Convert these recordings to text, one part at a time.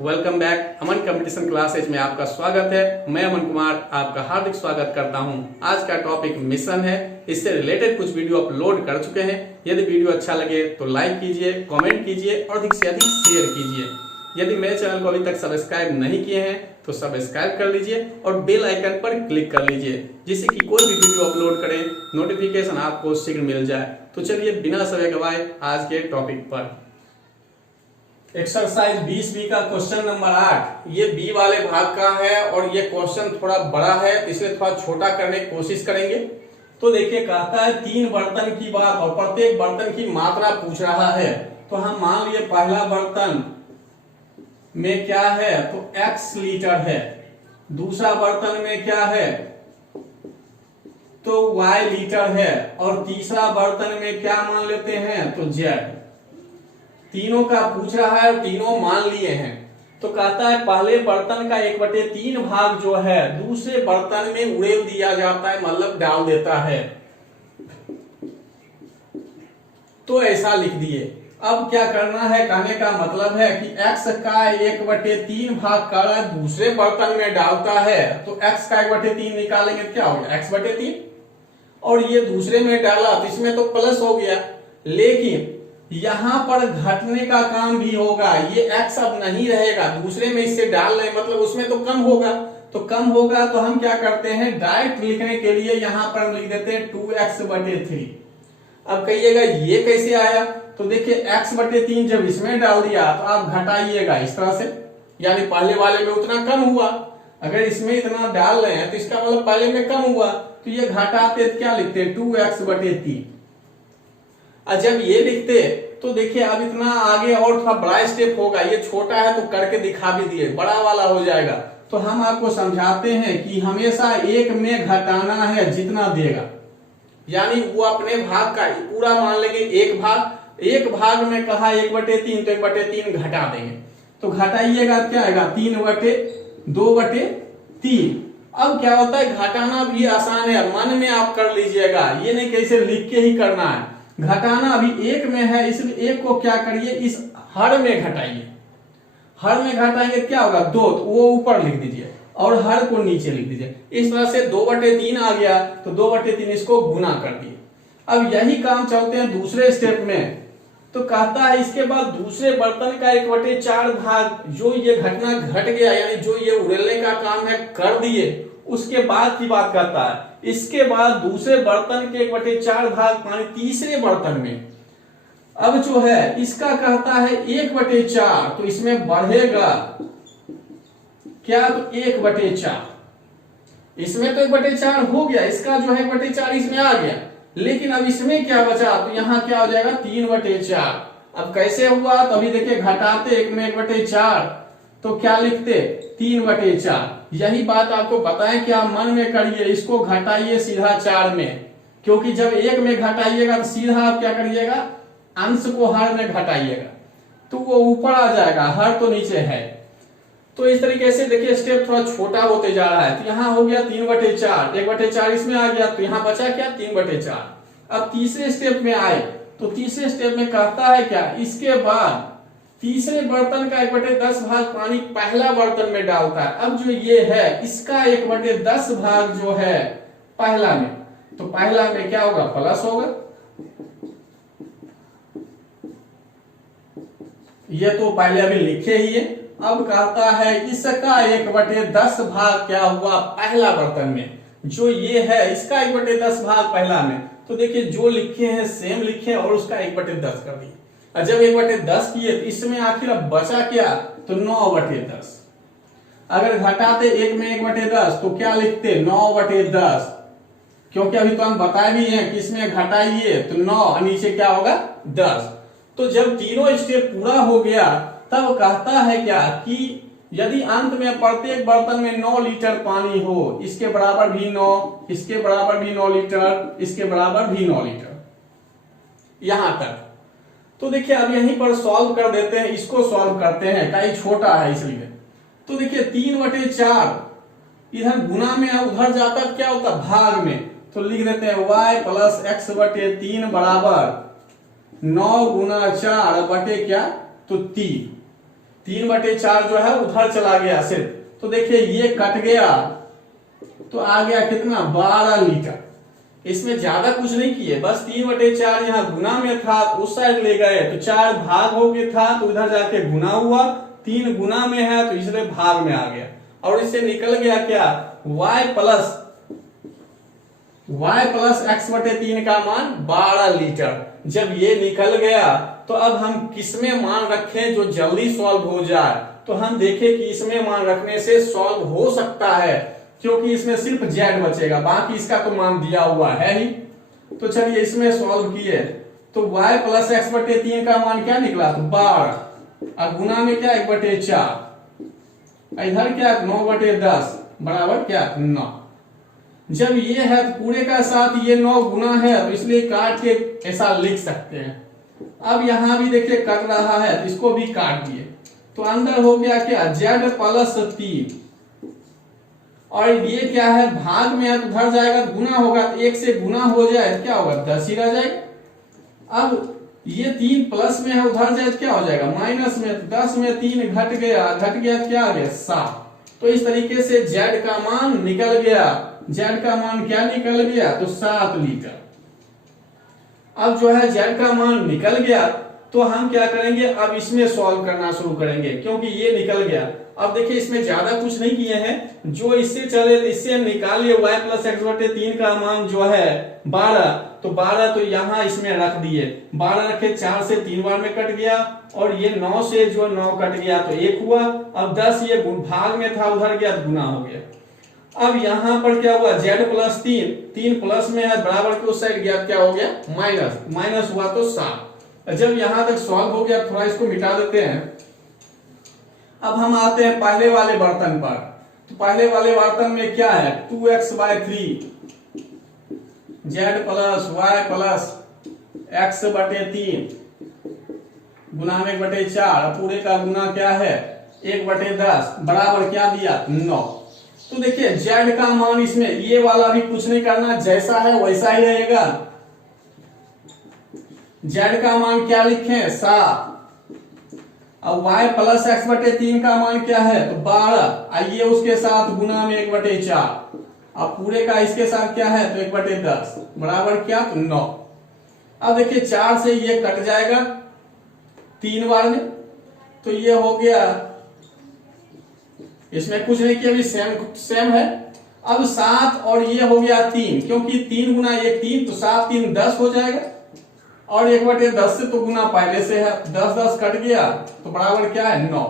Welcome back अमन competition classes में आपका स्वागत है। मैं अमन कुमार आपका हार्दिक स्वागत करता हूं। आज का टॉपिक मिशन है। इससे रिलेटेड कुछ वीडियो अपलोड कर चुके हैं। यदि वीडियो अच्छा लगे तो लाइक कीजिए, कमेंट कीजिए और अधिक से अधिक शेयर कीजिए। यदि मेरे चैनल को अभी तक सब्सक्राइब नहीं किए हैं तो सब्सक्राइब कर लीजिए और बेल आइकन पर क्लिक कर लीजिए, जिससे कि कोई भी वीडियो अपलोड करें नोटिफिकेशन आपको शीघ्र मिल जाए। तो चलिए बिना समय गवाए आज के टॉपिक पर। एक्सरसाइज 20B का क्वेश्चन नंबर 8 ये बी वाले भाग का है और ये क्वेश्चन थोड़ा बड़ा है, इसलिए थोड़ा छोटा करने की कोशिश करेंगे। तो देखिए कहता है 3 बर्तन की बात और प्रत्येक बर्तन की मात्रा पूछ रहा है। तो हम मान लिए पहला बर्तन में क्या है तो x लीटर है, दूसरा बर्तन में क्या है तो y लीटर है और तीसरा बर्तन में क्या मान लेते हैं तो z। तीनों का पूछ रहा है और तीनों मान लिए हैं। तो कहता है पहले बर्तन का 1/3 भाग जो है दूसरे बर्तन में उड़ेल दिया जाता है, मतलब डाल देता है। तो ऐसा लिख दिए। अब क्या करना है, कहने का मतलब है कि x का 1/3 भाग का दूसरे बर्तन में डालता है तो x का 1/3 निकालेंगे क्या हो गया x/3 और ये दूसरे में डाला तो इसमें तो प्लस हो गया, लेकिन यहां पर घटने का काम भी होगा। ये x अब नहीं रहेगा, दूसरे में इससे डाल रहे मतलब उसमें तो कम होगा। तो कम होगा तो हम क्या करते हैं डायरेक्ट लिखने के लिए यहां पर हम लिख देते हैं 2x/3। अब कहिएगा ये कैसे आया, तो देखिए x/3 जब इसमें डाल दिया तो आप घटाइएगा इस तरह से, यानी पहले वाले में उतना कम हुआ। अगर इसमें इतना डाल रहे हैं तो इसका मतलब पहले में कम हुआ, तो ये घटाते क्या लिखते 2x/3। जब ये लिखते तो देखिए अब इतना आगे और थोड़ा बड़ा स्टेप होगा। ये छोटा है तो करके दिखा भी दिए, बड़ा वाला हो जाएगा। तो हम आपको समझाते हैं कि हमेशा एक में घटाना है जितना देगा, यानी वो अपने भाग का पूरा मान लेंगे एक भाग में कहा 1/3 तो 1/3 घटा देंगे। तो घटाइएगा क्या आएगा 3/2/3। अब क्या होता है घटाना भी आसान है, मन में आप कर लीजिएगा, ये नहीं कैसे लिख के ही करना है। घटाना अभी एक में है इसलिए एक को क्या करिए इस हर में घटाइए। हर में घटाएंगे क्या होगा 2, तो वो ऊपर लिख दीजिए और हर को नीचे लिख दीजिए। इस तरह से 2/3 आ गया तो 2/3 इसको गुना कर दिए। अब यही काम चलते हैं दूसरे स्टेप में। तो कहता है इसके बाद दूसरे बर्तन का 1/4 भाग जो ये घटना घट गया, यानी जो ये उड़ेलने का काम है कर दिए, उसके बाद की बात करता है। इसके बाद दूसरे बर्तन के 1/4 भाग पानी तीसरे बर्तन में। अब जो है इसका कहता है 1/4, तो इसमें बढ़ेगा क्या तो 1/4। इसमें तो 1/4 हो गया, इसका जो है 1/4 इसमें आ गया, लेकिन अब इसमें क्या बचा तो यहाँ क्या हो जाएगा 3/4। अब कैसे हुआ तो अभी देखिए घटाते एक में 1/4 तो क्या लिखते 3/4। यही बात आपको बताएं कि आप मन में करिए, इसको घटाइए सीधा 4 में, क्योंकि जब एक में घटाइएगा तो सीधा आप क्या करिएगा अंश को हर में घटाइएगा तो वो ऊपर आ जाएगा, हर तो नीचे है। तो इस तरीके से देखिए स्टेप थोड़ा छोटा होते जा रहा है। तो यहाँ हो गया 3/4, 1/4 इसमें आ गया तो यहाँ बचा क्या 3/4। अब तीसरे स्टेप में आए तो तीसरे स्टेप में कहता है क्या इसके बाद तीसरे बर्तन का 1/10 भाग पानी पहला बर्तन में डालता है। अब जो ये है इसका 1/10 भाग जो है पहला में, तो पहला में क्या होगा प्लस होगा। ये तो पहले अभी लिखे ही है। अब कहता है इसका 1/10 भाग क्या हुआ पहला बर्तन में, जो ये है इसका 1/10 भाग पहला में। तो देखिए जो लिखे हैं सेम लिखे और उसका 1/10 कर दिए। जब 1/10 किए तो इसमें आखिर अब बचा क्या तो 9/10। अगर घटाते एक में 1/10 तो क्या लिखते 9/10, क्योंकि अभी तो हम बताए भी हैं कि इसमें घटाइए तो 9 नीचे क्या होगा 10। तो जब तीनों स्टेप पूरा हो गया तब कहता है क्या कि यदि अंत में प्रत्येक बर्तन में 9 लीटर पानी हो, इसके बराबर भी 9, इसके बराबर भी 9 लीटर, इसके बराबर भी 9 लीटर, यहां तक। तो देखिए अब यहीं पर सॉल्व कर देते हैं, इसको सॉल्व करते हैं, कहीं छोटा है इसलिए। तो देखिए 3/4 इधर गुना में है, उधर जाता क्या होता भाग में, तो लिख देते हैं y + x/3 बराबर 9 × 4 बटे क्या तो 3। 3/4 जो है उधर चला गया सिर्फ, तो देखिए ये कट गया तो आ गया कितना 12 लीटर। इसमें ज्यादा कुछ नहीं किए, बस 3/4 यहाँ गुना में था तो उस साइड ले गए, तो 4 भाग हो गया था तो उधर जाके गुना हुआ, 3 गुना में है तो इसलिए भाग में आ गया, और इससे निकल गया क्या y प्लस x/3 का मान 12 लीटर। जब ये निकल गया तो अब हम किसमें मान रखें जो जल्दी सॉल्व हो जाए, तो हम देखें कि इसमें मान रखने से सॉल्व हो सकता है, क्योंकि इसमें सिर्फ z बचेगा, बाकी इसका तो मान दिया हुआ है ही। तो चलिए इसमें सॉल्व किए तो y प्लस x/3 का मान क्या निकला, तो 12 और गुना में क्या 1/4, इधर क्या 9/10 बराबर क्या 9। जब ये है तो पूरे का साथ ये 9 गुना है तो इसलिए काट के ऐसा लिख सकते हैं। अब यहां भी देखिए कट रहा है तो इसको भी काट दिए, तो अंदर हो गया क्या z प्लस 3, और ये क्या है भाग में है तो उधर जाएगा तो गुना होगा, तो 1 से गुना हो जाए तो क्या होगा 10 ही रह जाएगा। अब ये 3 प्लस में है उधर जाए तो क्या हो जाएगा माइनस में, तो 10 में 3 घट गया तो क्या आ गया 7। तो इस तरीके से z का मान निकल गया, z का मान क्या निकल गया तो 7 लीटर। अब जो है z का मान निकल गया तो हम क्या करेंगे, अब इसमें सॉल्व करना शुरू करेंगे, क्योंकि ये निकल गया। अब देखिए इसमें ज्यादा कुछ नहीं किए हैं, जो इससे चले तो इससे निकालिए y प्लस x/3 का मान जो है 12, तो 12 तो यहाँ इसमें रख दिए, 12 रखे 4 से 3 बार में कट गया, और ये 9 से जो 9 कट गया तो 1 हुआ। अब 10 ये भाग में था उधर गया तो गुना हो गया। अब यहाँ पर क्या हुआ z प्लस 3 प्लस में है बराबर के उस साइड गया, क्या हो गया माइनस हुआ तो 7। जब यहां तक सॉल्व हो गया थोड़ा इसको मिटा देते हैं। अब हम आते हैं पहले वाले बर्तन पर, तो पहले वाले बर्तन में क्या है 2x/3 z plus y plus x/3 गुना में 1/4, पूरे का गुना क्या है 1/10 बराबर क्या दिया 9। तो देखिए z का मान इसमें ये वाला भी कुछ नहीं करना, जैसा है वैसा ही रहेगा। z का मान क्या लिखे 7, अब y प्लस x/3 का मान क्या है तो 12, आइए उसके साथ गुना में 1/4, अब पूरे का इसके साथ क्या है तो 1/10 बराबर क्या तो 9। अब देखिए 4 से ये कट जाएगा 3 बार में, तो ये हो गया, इसमें कुछ नहीं किया, अभी सेम है। अब 7 और ये हो गया 3, क्योंकि 3 गुना 1 3, तो 7 3 10 हो जाएगा, और 1/10 से तो गुना पहले से है, 10 कट गया तो बराबर क्या है 9।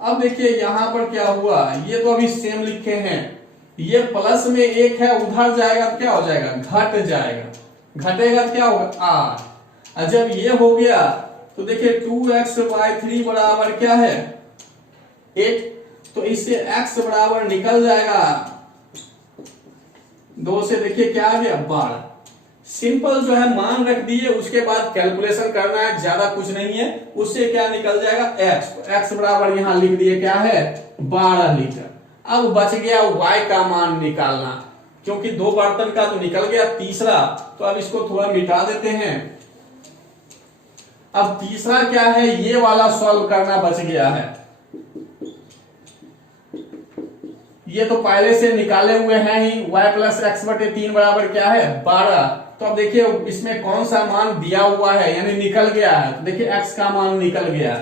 अब देखिए यहां पर क्या हुआ, ये तो अभी सेम लिखे हैं, ये प्लस में 1 है उधर जाएगा तो क्या हो जाएगा घट जाएगा, घटेगा तो क्या होगा 8। और जब ये हो गया तो देखिए 2x/3 बराबर क्या है 8, तो इससे x बराबर निकल जाएगा 2 से, देखिए क्या आ गया 12। सिंपल जो है मान रख दिए, उसके बाद कैलकुलेशन करना है, ज्यादा कुछ नहीं है। उससे क्या निकल जाएगा x बराबर यहां लिख दिए क्या है 12 लीटर। अब बच गया y का मान निकालना, क्योंकि 2 बर्तन का तो निकल गया, तीसरा तो अब इसको थोड़ा मिटा देते हैं। अब तीसरा क्या है, ये वाला सॉल्व करना बच गया है। ये तो पहले से निकाले हुए हैं ही, y प्लस x/3 बराबर क्या है 12। तो अब देखिए इसमें कौन सा मान दिया हुआ है, यानी निकल गया है, तो देखिए x का मान निकल गया,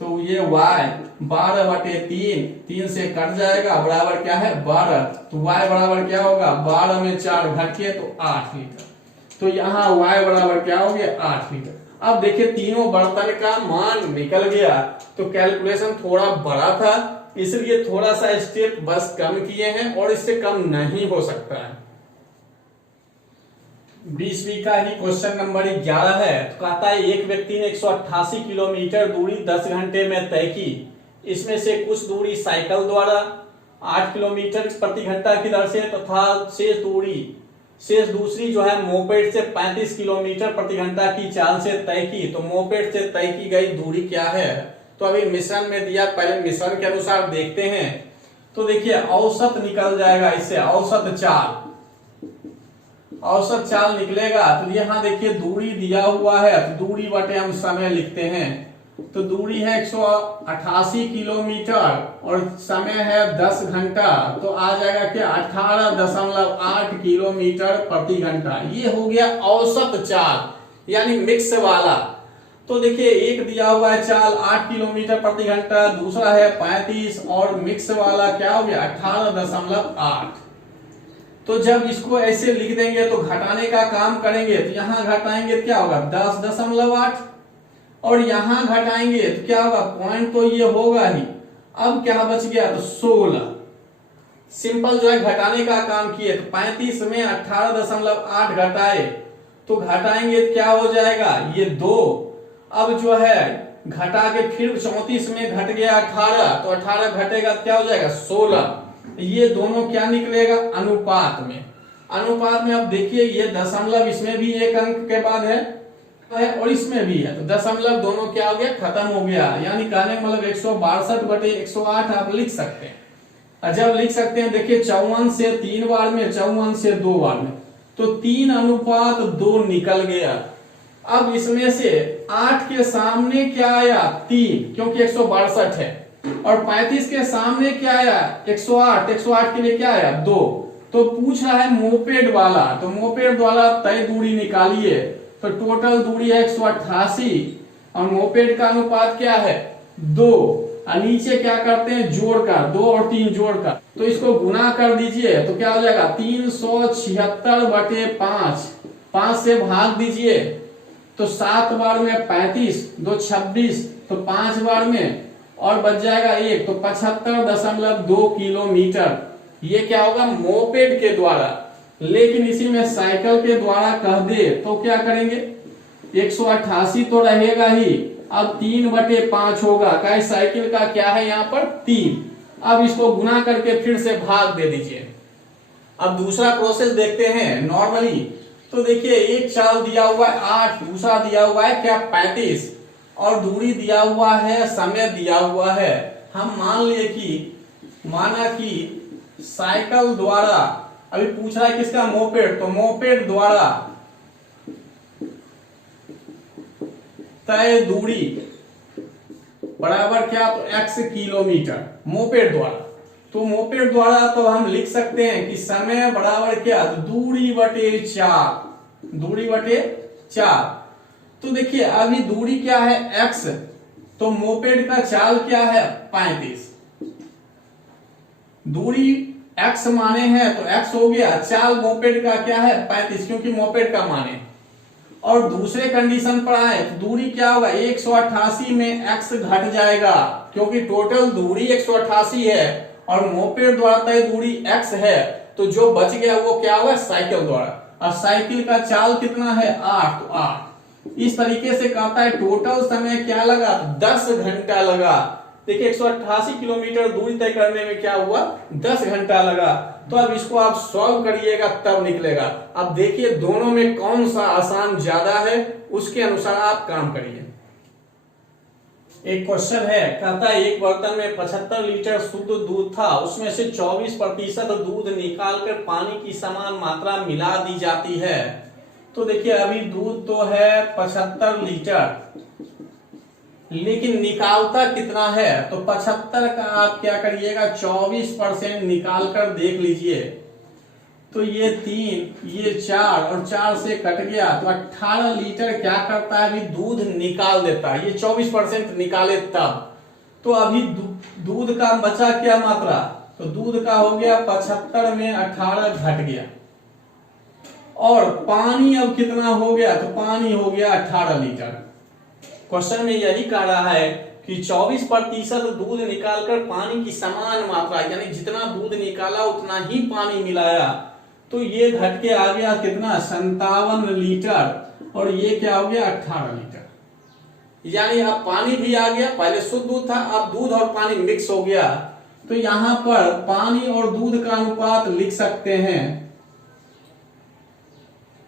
तो ये y 12/3, 3 से कट जाएगा बराबर क्या है 12, तो y बराबर क्या होगा 12 में 4 घट के तो 8 लीटर। तो यहाँ y बराबर क्या हो गया 8 लीटर। अब देखिए तीनों बर्तन का मान निकल गया, तो कैलकुलेशन थोड़ा बड़ा था, इसलिए थोड़ा सा स्टेप बस कम किए हैं, और इससे कम नहीं हो सकता है। 20वीं का ही क्वेश्चन नंबर 11 है, तो कहता है एक व्यक्ति ने 188 किलोमीटर दूरी 10 घंटे में तय की, इसमें से कुछ दूरी साइकिल द्वारा 8 किलोमीटर प्रति घंटा की दर से तथा शेष दूसरी जो है मोपेड से 35 किलोमीटर प्रति घंटा की चाल से तय की। तो मोपेड से तय की गई दूरी क्या है, तो अभी मिश्रण में दिया, पहले मिश्रण के अनुसार देखते हैं। तो देखिए औसत निकल जाएगा, इससे औसत चाल निकलेगा। तो यहाँ देखिए दूरी दिया हुआ है, तो दूरी बटे हम समय लिखते हैं, तो दूरी है 188 किलोमीटर और समय है 10 घंटा, तो आ जाएगा क्या 18.8 किलोमीटर प्रति घंटा। ये हो गया औसत चाल यानी मिक्स वाला। तो देखिए एक दिया हुआ है चाल 8 किलोमीटर प्रति घंटा, दूसरा है 35 और मिक्स वाला क्या हो गया 18.8। तो जब इसको ऐसे लिख देंगे तो घटाने का काम करेंगे तो यहां घटाएंगे क्या होगा 10.8 और यहां घटाएंगे तो क्या होगा पॉइंट तो ये होगा ही। अब क्या बच गया तो 16। सिंपल जो है घटाने का काम किए तो 35 में 18.8 घटाए तो घटाएंगे तो क्या हो जाएगा ये 2। अब जो है घटा के फिर 34 में घट गया 18 तो 18 घटेगा तो क्या हो जाएगा 16। ये दोनों क्या निकलेगा अनुपात में। अनुपात में अब देखिए ये दशमलव इसमें भी एक अंक के बाद है और इसमें भी है, तो दशमलव दोनों क्या हो गया खत्म हो गया। यानी कहने का मतलब 162/108 आप लिख सकते हैं। और जब लिख सकते हैं देखिए 54 से 3 बार में, 54 से 2 बार में, तो 3:2 निकल गया। अब इसमें से 8 के सामने क्या आया 3 क्योंकि 162 है और 35 के सामने क्या आया 108, 108 के लिए क्या आया 2। तो पूछ रहा है मोपेड वाला, तो मोपेड वाला तय दूरी निकालिए तो टोटल दूरी है 188 और मोपेड का अनुपात क्या है 2 और नीचे क्या करते हैं जोड़कर 2 और 3 जोड़कर, तो इसको गुना कर दीजिए तो क्या हो जाएगा 376/5, 5 से भाग दीजिए तो 7 बार में 35, 2 26 तो 5 बार में और बच जाएगा 1 तो 75.2 किलोमीटर। ये क्या होगा मोपेड के द्वारा। लेकिन इसी में साइकिल के द्वारा कह दे तो क्या करेंगे 188 तो रहेगा ही, अब 3/5 होगा क्या साइकिल का क्या है यहाँ पर 3। अब इसको गुना करके फिर से भाग दे दीजिए। अब दूसरा प्रोसेस देखते हैं नॉर्मली। तो देखिए एक चाल दिया हुआ है 8, दूसरा दिया हुआ है क्या 35 और दूरी दिया हुआ है, समय दिया हुआ है। हम मान लिए कि माना कि साइकिल द्वारा, अभी पूछ रहा है किसका मोपेड, तो मोपेड द्वारा तय दूरी बराबर क्या तो x किलोमीटर मोपेड द्वारा। तो मोपेड द्वारा तो हम लिख सकते हैं कि समय बराबर क्या तो दूरी बटे 4, दूरी बटे 4। तो देखिए अभी दूरी क्या है x, तो मोपेड का चाल क्या है 35, दूरी x माने हैं तो x हो गया, चाल मोपेड का क्या है 35 क्योंकि मोपेड का माने। और दूसरे कंडीशन पर आए तो दूरी क्या होगा 188 में x घट जाएगा क्योंकि टोटल दूरी 188 है और मोपेड द्वारा तय दूरी x है, तो जो बच गया वो क्या होगा साइकिल द्वारा। और साइकिल का चाल कितना है 8, तो 8। इस तरीके से कहता है टोटल समय क्या लगा 10 घंटा लगा। देखिए 188 किलोमीटर दूरी तय करने में क्या हुआ 10 घंटा लगा। तो अब इसको आप सॉल्व करिएगा तब निकलेगा। अब देखिए दोनों में कौन सा आसान ज्यादा है उसके अनुसार आप काम करिए। एक क्वेश्चन है, कहता है एक बर्तन में 75 लीटर शुद्ध दूध था, उसमें से 24% दूध निकालकर पानी की समान मात्रा मिला दी जाती है। तो देखिए अभी दूध तो है 75 लीटर, लेकिन निकालता कितना है, तो 75 का आप क्या करिएगा 24% निकाल कर देख लीजिए। तो ये 3, ये 4 और 4 से कट गया तो 18 लीटर क्या करता है अभी दूध निकाल देता है। ये 24% निकाले तब, तो अभी दूध का बचा क्या मात्रा, तो दूध का हो गया 75 में 18 घट गया। और पानी अब कितना हो गया, तो पानी हो गया 18 लीटर। क्वेश्चन में यही कह रहा है कि 24% दूध निकालकर पानी की समान मात्रा, यानी जितना दूध निकाला उतना ही पानी मिलाया, तो ये घट के आ गया कितना 57 लीटर और ये क्या हो गया 18 लीटर। यानी अब पानी भी आ गया, पहले शुद्ध दूध था अब दूध और पानी मिक्स हो गया। तो यहां पर पानी और दूध का अनुपात लिख सकते हैं,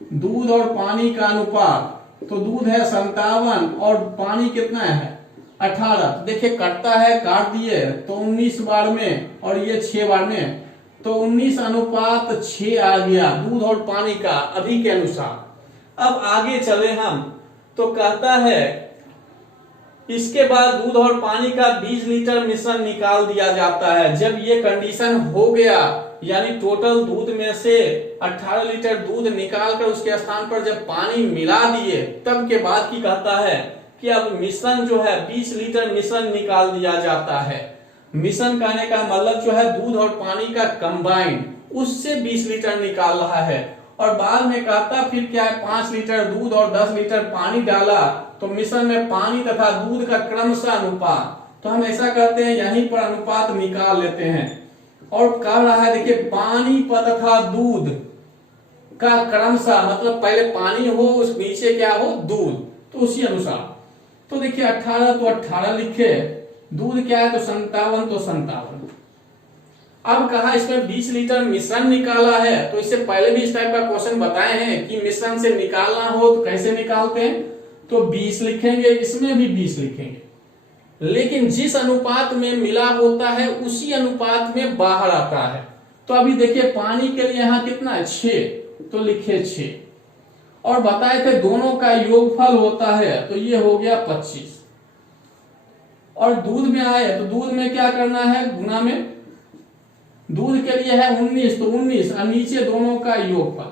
दूध और पानी का अनुपात, तो दूध है 57 और पानी कितना है 18। देखिए कटता है, काट दिए तो 19 बार में और ये 6 बार में, तो 19:6 आ गया दूध और पानी का अभी के अनुसार। अब आगे चले हम, तो कहता है इसके बाद दूध और पानी का 20 लीटर मिश्रण निकाल दिया जाता है। जब ये कंडीशन हो गया, यानी टोटल दूध में से 18 लीटर दूध निकालकर उसके स्थान पर जब पानी मिला दिए, तब के बाद की कहता है कि अब मिश्रण जो है 20 लीटर मिश्रण निकाल दिया जाता है। मिश्रण कहने का मतलब जो है दूध और पानी का कंबाइन, उससे 20 लीटर निकाल रहा है। और बाद में कहता फिर क्या है, 5 लीटर दूध और 10 लीटर पानी डाला तो मिश्रण में पानी तथा दूध का क्रमशः अनुपात, तो हम ऐसा करते हैं यहीं पर अनुपात निकाल लेते हैं। और कह रहा है देखिए पानी तथा दूध का क्रमशः, मतलब पहले पानी हो उस नीचे क्या हो दूध, तो उसी अनुसार। तो देखिए 18 तो 18 लिखे, दूध क्या है तो 57 तो 57। अब कहा इसमें 20 लीटर मिश्रण निकाला है, तो इससे पहले भी इस टाइप का क्वेश्चन बताए हैं कि मिश्रण से निकालना हो तो कैसे निकालते हैं, तो 20 लिखेंगे, इसमें भी 20 लिखेंगे, लेकिन जिस अनुपात में मिला होता है उसी अनुपात में बाहर आता है। तो अभी देखिए पानी के लिए यहाँ कितना है 6, तो लिखे 6, और बताए थे दोनों का योगफल होता है, तो ये हो गया 25। और दूध में आए तो दूध में क्या करना है, गुना में, दूध के लिए है 19, तो 19 और नीचे दोनों का योगफल।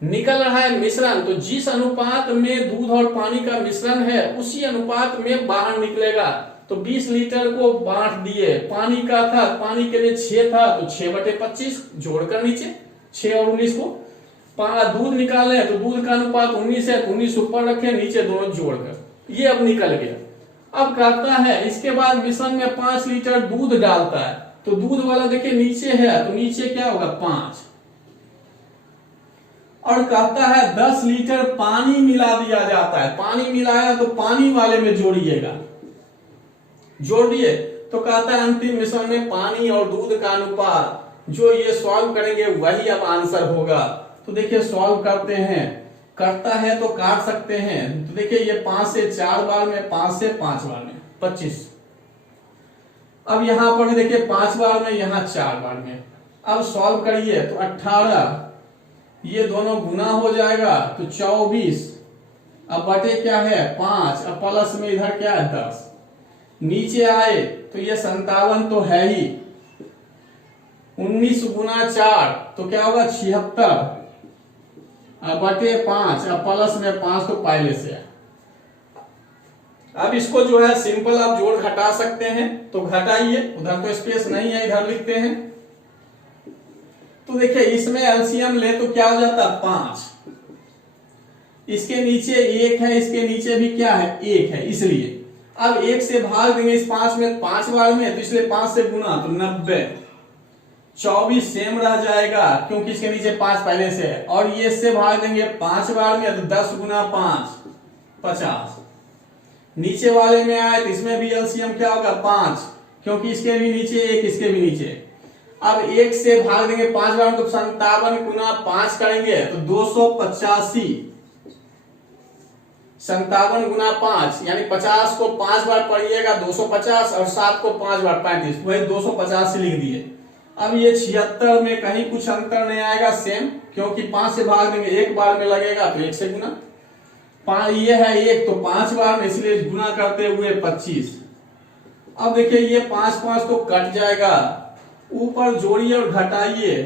निकल रहा है मिश्रण, तो जिस अनुपात में दूध और पानी का मिश्रण है उसी अनुपात में बाहर निकलेगा। तो 20 लीटर को बांट दिए, पानी का था, पानी के लिए 6 था, तो 6/25 जोड़कर नीचे 6 और 19 को दूध निकाले, तो दूध का अनुपात 19 है, तो 19 ऊपर रखे, नीचे दोनों जोड़कर, ये अब निकल गया। अब कहता है इसके बाद मिश्रण में 5 लीटर दूध डालता है, तो दूध वाला देखिए नीचे है, तो नीचे क्या होगा 5। और कहता है 10 लीटर पानी मिला दिया जाता है, पानी मिलाया तो पानी वाले में जोड़िएगा, जोड़ दिए, तो कहता है अंतिम मिश्रण में पानी और दूध का अनुपात, जो ये सॉल्व करेंगे वही अब आंसर होगा। तो देखिए सॉल्व करते हैं, करता है तो काट सकते हैं, तो देखिए ये 5 से 4 बार में, 5 से 5 बार में 25। अब यहां पर देखिए 5 बार में, यहां 4 बार में। अब सॉल्व करिए तो 18, ये दोनों गुना हो जाएगा तो 24, अब बटे क्या है 5, अब प्लस में इधर क्या है 10, नीचे आए तो ये 57 तो है ही, 19 गुना 4 तो क्या होगा 76, अब बटे 5, अब प्लस में 5 तो पहले से है। अब इसको जो है सिंपल आप जोड़ घटा सकते हैं, तो घटाइए, उधर तो स्पेस नहीं है, इधर लिखते हैं। तो देखिए इसमें एलसीएम ले तो क्या हो जाता 5, इसके नीचे 1 है, इसके नीचे भी क्या है 1 है, इसलिए अब 1 से भाग देंगे इस 5 में, 5 बार में, तो इसलिए 5 से गुना तो 90, 24 सेम रह जाएगा क्योंकि इसके नीचे 5 पहले से है। और ये से भाग देंगे 5 बार में, तो 10 गुना 5 50, नीचे वाले में आए तो इसमें भी एलसीएम क्या होगा 5, क्योंकि इसके भी नीचे 1, इसके भी नीचे। अब 1 से भाग देंगे 5 बार में, तो 57 गुना 5 करेंगे तो 285, 57 गुना 5 यानी 50 को 5 बार पढ़िएगा 250, और 7 को 5 बार 35, वही 250 से लिख दिए। अब ये 76 में कहीं कुछ अंतर नहीं आएगा, सेम, क्योंकि 5 से भाग देंगे 1 बार में लगेगा तो 1 से गुना, ये है 1 तो 5 बार में, इसलिए गुना करते हुए 25। अब देखिए ये 5 5 तो कट जाएगा, ऊपर जोड़िए और घटाइए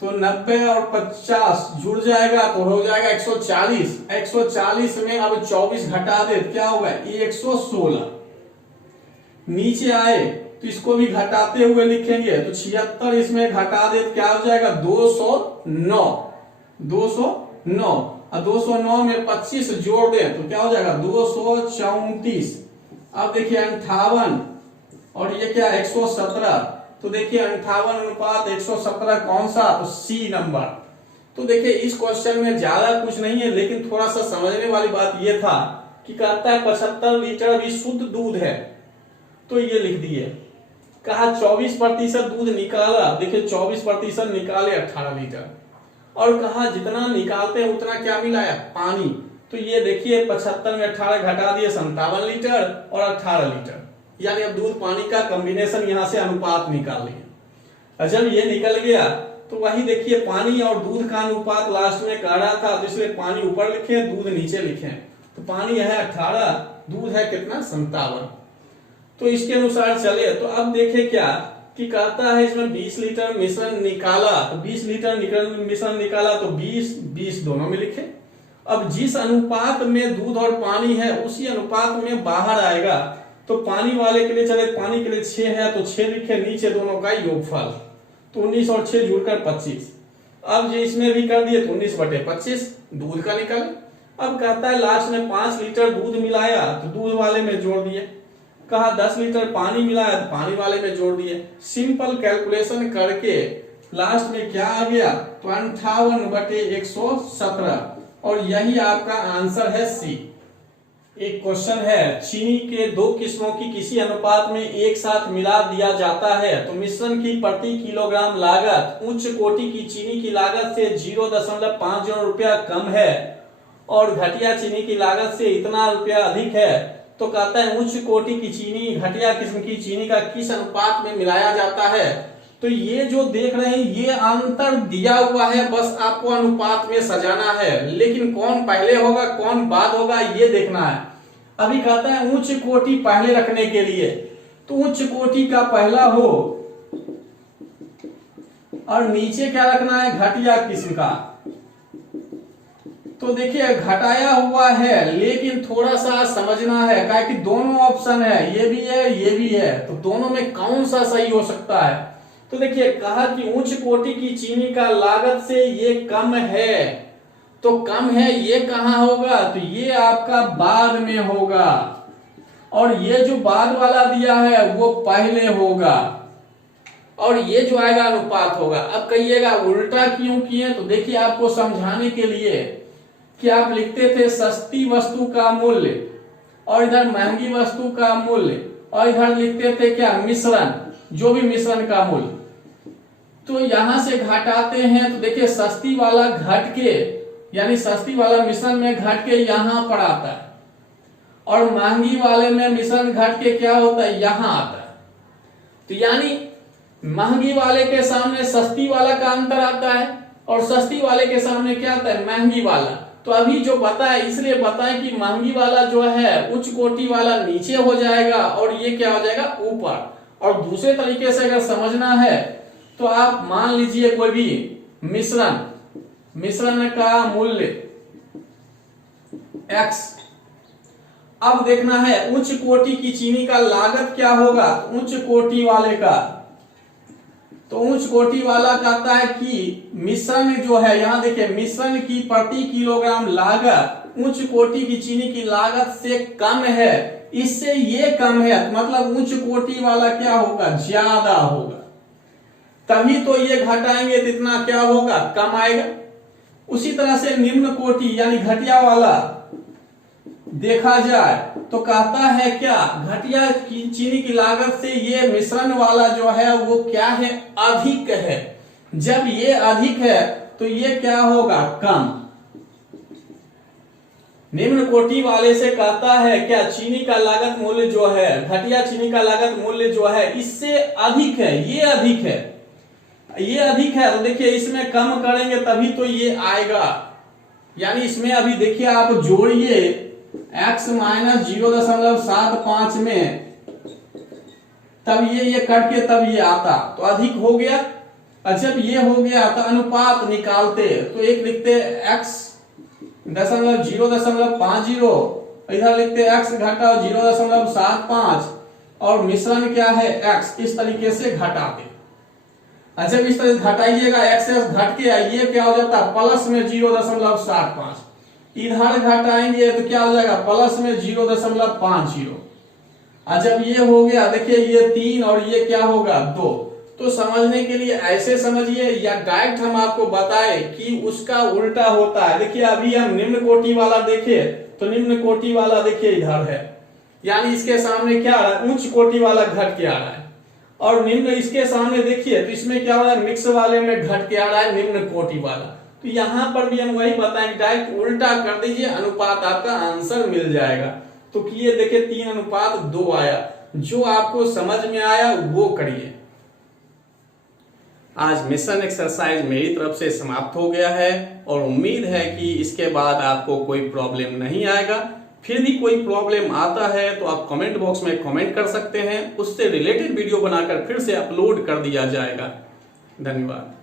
तो 90 और 50 जुड़ जाएगा तो हो जाएगा 140। 140 में अब 24 घटा दे क्या होगा 116। नीचे आए तो इसको भी घटाते हुए लिखेंगे तो 76 इसमें घटा दे तो क्या हो जाएगा 209। 209 और 209 में 25 जोड़ दे तो क्या हो जाएगा 234। अब देखिए 58 और ये क्या 117, तो देखिए 58 अनुपात 117 कौन सा, तो सी नंबर। तो देखिए इस क्वेश्चन में ज्यादा कुछ नहीं है, लेकिन थोड़ा सा समझने वाली बात ये था कि कहता है 75 लीटर भी शुद्ध दूध है, तो ये लिख दिए। कहा 24% दूध निकाला, देखिए 24% निकाले 18 लीटर, और कहा जितना निकालते हैं उतना क्या मिला है पानी, तो ये देखिए 75 में 18 घटा दिए 57 लीटर और 18 लीटर, यानी अब दूध पानी का कॉम्बिनेशन यहां से अनुपात निकाल लिया। जब ये निकल गया तो वही देखिए पानी और दूध का अनुपात लास्ट में कह रहा था, तो इसलिए पानी ऊपर लिखे दूध नीचे लिखे, तो पानी है 18 दूध है कितना 57। तो इसके अनुसार चले तो अब देखे क्या कि कहता है इसमें 20 लीटर मिश्रण निकाला, तो 20 लीटर मिश्रण निकाला तो 20 दोनों में लिखे। अब जिस अनुपात में दूध और पानी है उसी अनुपात में बाहर आएगा। तो पानी वाले के लिए चले, पानी के लिए 6 है तो 6 लिखे, नीचे दोनों का योगफल, तो 19 और 6 जुड़कर 25। अब जो इसमें भी कर दिए तो 19/25 दूध का निकल। अब कहता है लास्ट में 5 लीटर दूध मिलाया तो दूध वाले में जोड़ दिए, कहा 10 लीटर पानी मिलाया तो पानी वाले में जोड़ दिए। सिंपल कैलकुलेशन करके लास्ट में क्या आ गया तो 58/117, और यही आपका आंसर है सी। एक क्वेश्चन है, चीनी के 2 किस्मों की किसी अनुपात में एक साथ मिला दिया जाता है तो मिश्रण की प्रति किलोग्राम लागत उच्च कोटि की चीनी की लागत से 0.50 रुपया कम है और घटिया चीनी की लागत से इतना रुपया अधिक है। तो कहता है उच्च कोटि की चीनी घटिया किस्म की चीनी का किस अनुपात में मिलाया जाता है। तो ये जो देख रहे हैं ये अंतर दिया हुआ है, बस आपको अनुपात में सजाना है, लेकिन कौन पहले होगा कौन बाद होगा ये देखना है। अभी कहता है उच्च कोटि पहले रखने के लिए, तो उच्च कोटि का पहला हो और नीचे क्या रखना है घटिया किस्म का। तो देखिए घटाया हुआ है लेकिन थोड़ा सा समझना है, क्या कि दोनों ऑप्शन है, ये भी है ये भी है, तो दोनों में कौन सा सही हो सकता है। तो देखिए कहा कि उच्च कोटि की चीनी का लागत से ये कम है, तो कम है ये कहाँ होगा तो ये आपका बाद में होगा, और ये जो बाद वाला दिया है वो पहले होगा, और ये जो आएगा अनुपात होगा। अब कहिएगा उल्टा क्यों किए, तो देखिए आपको समझाने के लिए कि आप लिखते थे सस्ती वस्तु का मूल्य और इधर महंगी वस्तु का मूल्य, और इधर लिखते थे क्या मिश्रण, जो भी मिश्रण का मूल्य। तो यहां से घटाते हैं तो देखिए सस्ती वाला घट के, यानी सस्ती वाला मिश्रण में घट के यहां पर आता है, और महंगी वाले में मिश्रण घट के क्या होता है यहां आता है। तो यानी महंगी वाले के सामने सस्ती वाला का अंतर आता है और सस्ती वाले के सामने क्या आता है महंगी वाला। तो अभी जो बताए इसलिए बताएं कि महंगी वाला जो है उच्च कोटि वाला नीचे हो जाएगा और ये क्या हो जाएगा ऊपर। और दूसरे तरीके से अगर समझना है तो आप मान लीजिए कोई भी मिश्रण का मूल्य x, अब देखना है उच्च कोटि की चीनी का लागत क्या होगा उच्च कोटि वाले का। तो उच्च कोटि वाला कहता है कि मिश्रण जो है यहां देखिए मिश्रण की प्रति किलोग्राम लागत उच्च कोटि की चीनी की लागत से कम है, इससे ये कम है, मतलब उच्च कोटि वाला क्या होगा ज्यादा होगा, तभी तो ये घटाएंगे तो इतना क्या होगा कम आएगा। उसी तरह से निम्न कोटि यानी घटिया वाला देखा जाए तो कहता है क्या घटिया चीनी की लागत से ये मिश्रण वाला जो है वो क्या है अधिक है। जब ये अधिक है तो ये क्या होगा कम। निम्न कोटि वाले से कहता है क्या चीनी का लागत मूल्य जो है घटिया चीनी का लागत मूल्य जो है इससे अधिक है, ये अधिक है, ये अधिक है। तो देखिए इसमें कम करेंगे तभी तो ये आएगा, यानी इसमें अभी देखिए आप जोड़िए x माइनस 0.75 में, तब ये कट के तब ये आता तो अधिक हो गया। और जब ये हो गया तो अनुपात निकालते तो एक लिखते x 0.50, इधर लिखते x घटा 0.75 और मिश्रण क्या है x, इस तरीके से घटाते। जब इस तरह घटाइएगा x घट के ये क्या हो जाता है प्लस में 0.75, इधर घटाएंगे तो क्या हो जाएगा प्लस में 0.50। और जब ये हो गया देखिए ये 3 और ये क्या होगा 2। तो समझने के लिए ऐसे समझिए या डायरेक्ट हम आपको बताए कि उसका उल्टा होता है। देखिए अभी हम निम्न कोटि वाला देखे तो निम्न कोटि वाला देखिए इधर है, यानी इसके सामने क्या आ रहा है उच्च कोटि वाला घट के आ रहा है, और निम्न इसके सामने देखिए तो इसमें क्या हो रहा है मिक्स वाले में घट के आ रहा है निम्न कोटि वाला। तो यहां पर भी हम वही बताएंगे डायरेक्ट उल्टा कर दीजिए, अनुपात आपका आंसर मिल जाएगा। तो ये देखिए 3:2 आया, जो आपको समझ में आया वो करिए। आज मिशन एक्सरसाइज मेरी तरफ से समाप्त हो गया है और उम्मीद है कि इसके बाद आपको कोई प्रॉब्लम नहीं आएगा। फिर भी कोई प्रॉब्लम आता है तो आप कमेंट बॉक्स में कमेंट कर सकते हैं, उससे रिलेटेड वीडियो बनाकर फिर से अपलोड कर दिया जाएगा। धन्यवाद।